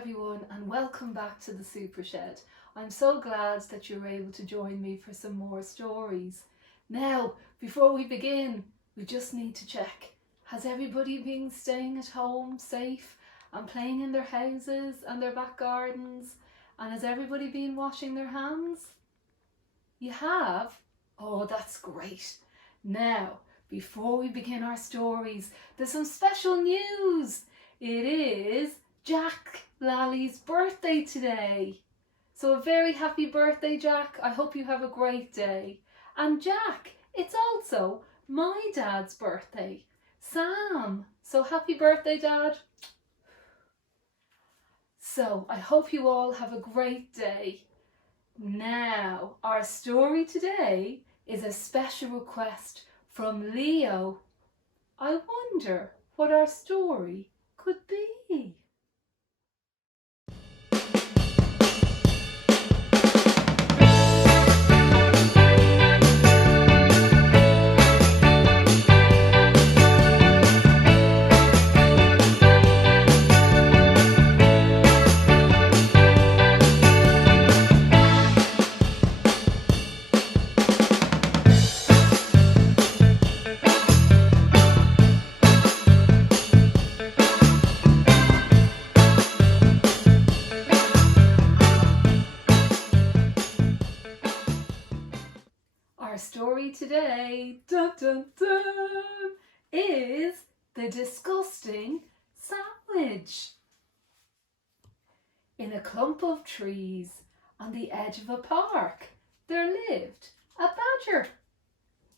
everyone, and welcome back to the Super Shed. I'm so glad that you're able to join me for some more stories. Now, before we begin, we just need to check. Has everybody been staying at home safe and playing in their houses and their back gardens? And has everybody been washing their hands? You have? Oh, that's great. Now, before we begin our stories, there's some special news. It is Jack Lally's birthday today. So a very happy birthday, Jack. I hope you have a great day. And Jack, it's also my dad's birthday, Sam. So happy birthday, Dad. So I hope you all have a great day. Now, our story today is a special request from Leo. I wonder what our story could be. Our story today, dun, dun, dun, is The Disgusting Sandwich. In a clump of trees on the edge of a park, there lived a badger.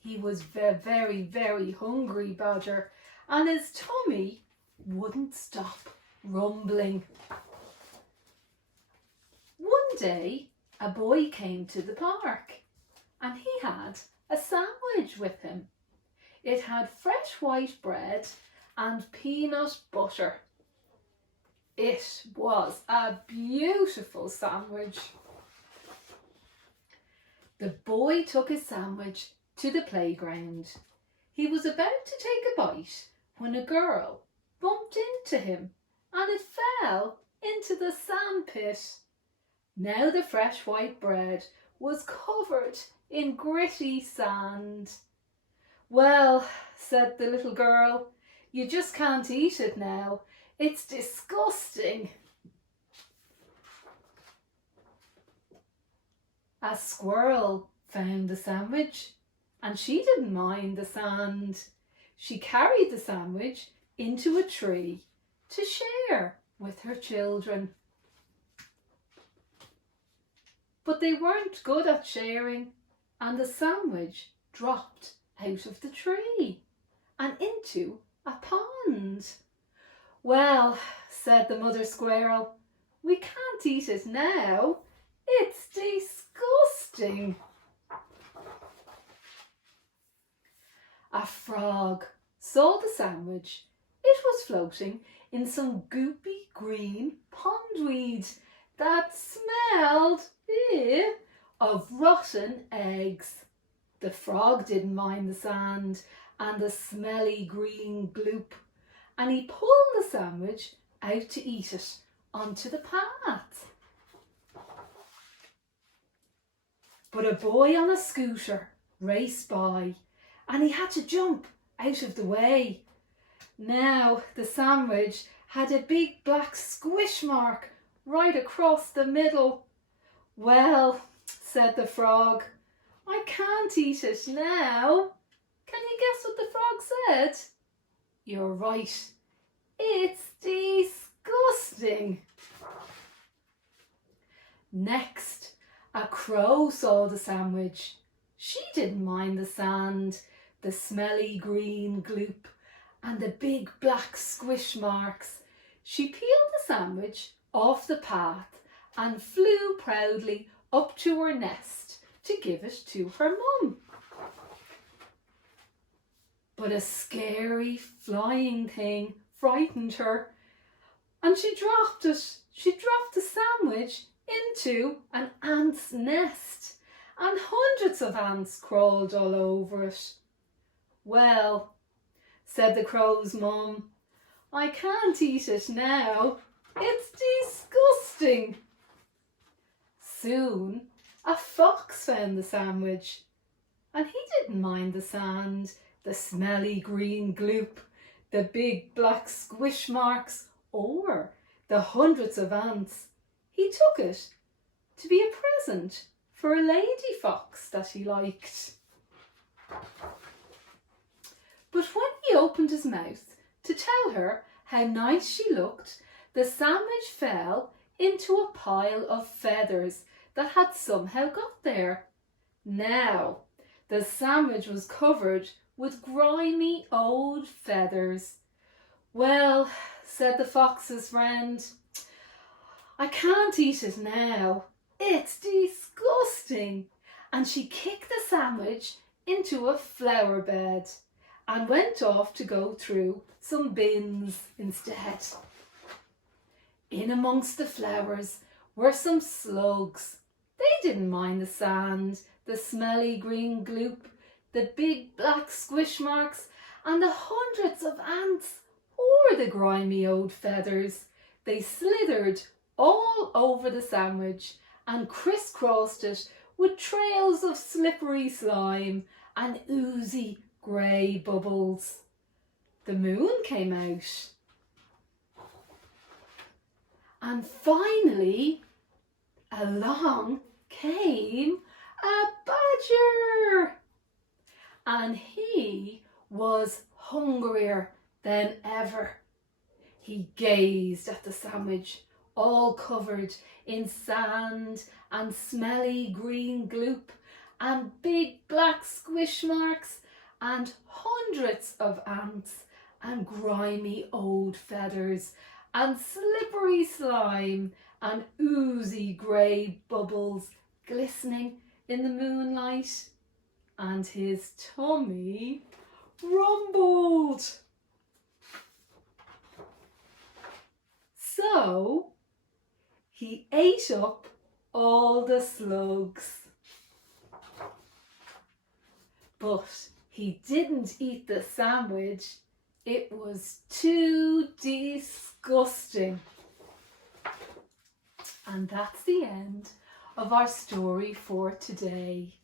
He was a very, very hungry badger, and his tummy wouldn't stop rumbling. One day, a boy came to the park, and he had a sandwich with him. It had fresh white bread and peanut butter. It was a beautiful sandwich. The boy took his sandwich to the playground. He was about to take a bite when a girl bumped into him and it fell into the sandpit. Now the fresh white bread was covered in gritty sand. Well, said the little girl, you just can't eat it now. It's disgusting. A squirrel found the sandwich and she didn't mind the sand. She carried the sandwich into a tree to share with her children. But they weren't good at sharing, and the sandwich dropped out of the tree and into a pond. Well, said the mother squirrel, we can't eat it now. It's disgusting. A frog saw the sandwich. It was floating in some goopy green pondweed that smelled of rotten eggs. The frog didn't mind the sand and the smelly green gloop, and he pulled the sandwich out to eat it onto the path. But a boy on a scooter raced by, and he had to jump out of the way. Now the sandwich had a big black squish mark right across the middle. Well, said the frog, I can't eat it now. Can you guess what the frog said? You're right. It's disgusting. Next, a crow saw the sandwich. She didn't mind the sand, the smelly green gloop, and the big black squish marks. She peeled the sandwich off the path and flew proudly up to her nest to give it to her mum. But a scary flying thing frightened her, and she dropped it. She dropped the sandwich into an ant's nest, and hundreds of ants crawled all over it. Well, said the crow's mum, I can't eat it now. It's disgusting. Soon a fox found the sandwich, and he didn't mind the sand, the smelly green gloop, the big black squish marks, or the hundreds of ants. He took it to be a present for a lady fox that he liked. But when he opened his mouth to tell her how nice she looked, the sandwich fell into a pile of feathers that had somehow got there. Now, the sandwich was covered with grimy old feathers. "Well," said the fox's friend, "I can't eat it now. It's disgusting." And she kicked the sandwich into a flower bed and went off to go through some bins instead. In amongst the flowers were some slugs. They didn't mind the sand, the smelly green gloop, the big black squish marks, and the hundreds of ants, or the grimy old feathers. They slithered all over the sandwich and crisscrossed it with trails of slippery slime and oozy grey bubbles. The moon came out. And finally, along came a badger. And he was hungrier than ever. He gazed at the sandwich, all covered in sand and smelly green gloop and big black squish marks and hundreds of ants and grimy old feathers and slippery slime and oozy grey bubbles glistening in the moonlight. And his tummy rumbled. So he ate up all the slugs. But he didn't eat the sandwich. It was too disgusting. And that's the end of our story for today.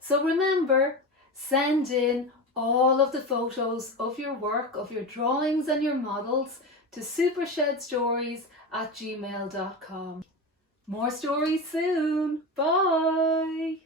So remember, send in all of the photos of your work, of your drawings and your models to supershedstories@gmail.com. More stories soon. Bye.